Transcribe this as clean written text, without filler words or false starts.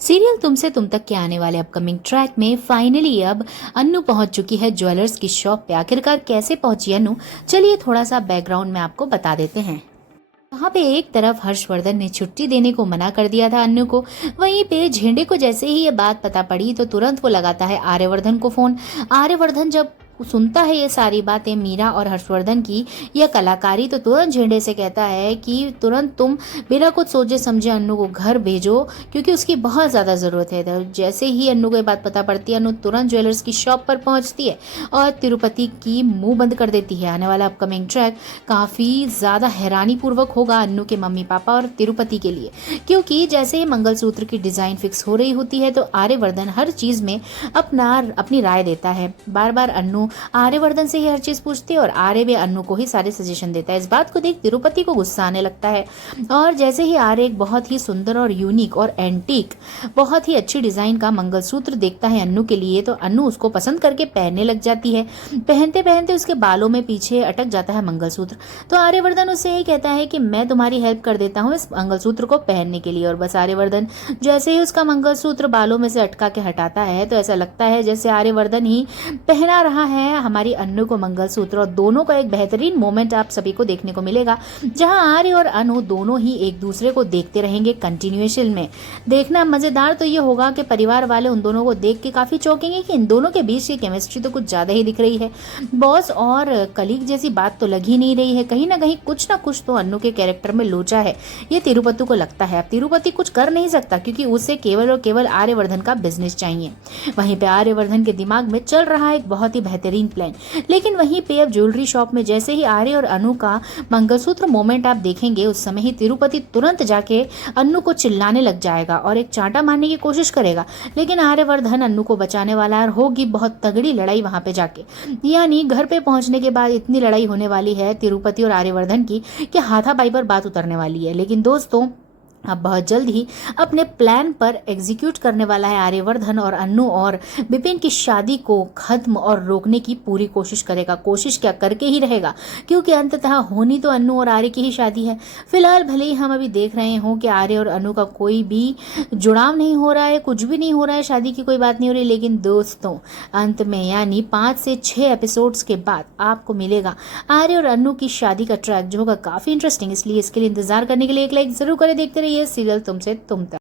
Serial तुमसे तुम तक के आने वाले अपकमिंग ट्रैक में फाइनली अब अन्नू पहुंच चुकी है ज्वेलर्स की शॉप पे। आखिरकार कैसे पहुंची अन्नू, चलिए थोड़ा सा बैकग्राउंड में आपको बता देते हैं। वहाँ पे एक तरफ हर्षवर्धन ने छुट्टी देने को मना कर दिया था अन्नू को, वहीं पे झेंडे को जैसे ही ये बात पता पड़ी तो तुरंत वो लगाता है आर्यवर्धन को फोन। आर्यवर्धन जब सुनता है ये सारी बातें मीरा और हर्षवर्धन की यह कलाकारी तो तुरंत झेंडे से कहता है कि तुरंत तुम बिना कुछ सोचे समझे अन्नू को घर भेजो क्योंकि उसकी बहुत ज़्यादा ज़रूरत है। तो जैसे ही अन्नू को ये बात पता पड़ती है, अन्नू तुरंत ज्वेलर्स की शॉप पर पहुंचती है और तिरुपति की मुंह बंद कर देती है। आने वाला अपकमिंग ट्रैक काफ़ी ज़्यादा हैरानी पूर्वक होगा अन्नू के मम्मी पापा और तिरुपति के लिए, क्योंकि जैसे ही मंगलसूत्र की डिज़ाइन फिक्स हो रही होती है तो आर्यवर्धन हर चीज़ में अपनी राय देता है। बार बार अन्नू आर्यवर्धन से ही हर चीज पूछती है और आर्य भी अन्नू को ही सारे सजेशन देता है। इस बात को देख तिरुपति को गुस्सा आने लगता है और जैसे ही आर्य एक बहुत ही सुंदर और यूनिक और एंटीक बहुत ही अच्छी डिजाइन का मंगलसूत्र देखता है अन्नू के लिए तो अन्नू उसको पसंद करके पहनने लग जाती है। पहनते पहनते उसके बालों में पीछे अटक जाता है मंगलसूत्र, तो आर्यवर्धन उससे यही कहता है कि मैं तुम्हारी हेल्प कर देता हूँ इस मंगलसूत्र को पहनने के लिए। और बस आर्यवर्धन जैसे ही उसका मंगलसूत्र बालों में से अटका के हटाता है तो ऐसा लगता है जैसे आर्यवर्धन ही पहना रहा है हमारी अन्नू को मंगलसूत्र। और दोनों का एक बेहतरीन मोमेंट आप सभी को देखने को मिलेगा जहां आर्य और अनु दोनों ही एक दूसरे को देखते रहेंगे कंटिन्यूएशन में। देखना मजेदार तो ये होगा कि परिवार वाले उन दोनों को देख के काफी चौंकेंगे कि इन दोनों के बीच की केमिस्ट्री तो कुछ ज्यादा ही दिख रही है। बॉस और कलीग जैसी बात तो लग ही नहीं रही है, कहीं ना कुछ तो अन्नू के कैरेक्टर में लोचा है, ये तिरुपति को लगता है। अब तिरुपति कुछ कर नहीं सकता क्योंकि उसे केवल और केवल आर्यवर्धन का बिजनेस चाहिए। वहीं पे आर्यवर्धन के दिमाग में चल रहा है एक बहुत ही बेहतरीन प्लान। लेकिन वहीं पे अब ज्वेलरी शॉप में जैसे ही आर्य और अनु का मंगलसूत्र मोमेंट आप देखेंगे उस समय ही तिरुपति तुरंत जाके अन्नू को चिल्लाने लग जाएगा और एक चांटा मारने की कोशिश करेगा। लेकिन आर्यवर्धन अन्नू को बचाने वाला है और होगी बहुत तगड़ी लड़ाई वहां पे जाके। यानी घर पे पहुंचने के बाद इतनी लड़ाई होने वाली है तिरुपति और आर्यवर्धन की कि हाथापाई पर बात उतरने वाली है। लेकिन दोस्तों अब बहुत जल्द ही अपने प्लान पर एग्जीक्यूट करने वाला है आर्यवर्धन और अन्नू और विपिन की शादी को खत्म और रोकने की पूरी कोशिश करेगा। कोशिश क्या करके ही रहेगा क्योंकि अंततः होनी तो अन्नू और आर्य की ही शादी है। फिलहाल भले ही हम अभी देख रहे हों कि आर्य और अन्नू का कोई भी जुड़ाव नहीं हो रहा है, कुछ भी नहीं हो रहा है, शादी की कोई बात नहीं हो रही, लेकिन दोस्तों अंत में यानी 5 से 6 एपिसोड्स के बाद आपको मिलेगा आर्य और अन्नू की शादी का ट्रैक जो होगा काफी इंटरेस्टिंग। इसलिए इसके लिए इंतजार करने के लिए एक लाइक जरूर करें। देखते रहिए सीरियल तुमसे तुम तक।